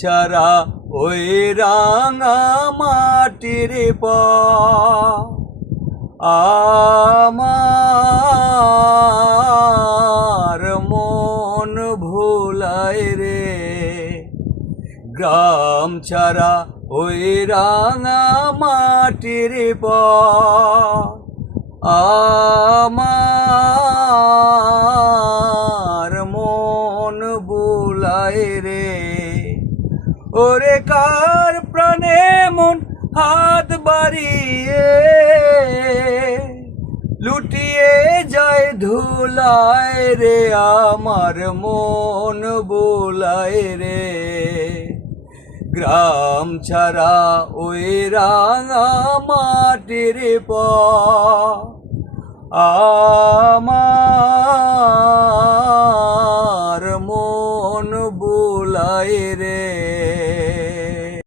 ছাড়া ওই রাঙা মাটির আমার মন ভোলায় রে। গ্রাম ছাড়া ওই রাঙা মাটির আমার মন ভোলায় রে। ওরে কার প্রাণে মন হাত বাড়িয়ে লুটিয়ে যায় ধুলায় রে, আমার মন ভোলায় রে। গ্রাম ছাড়া ওই রাঙা মাটির আমার মন ভোলায় রে।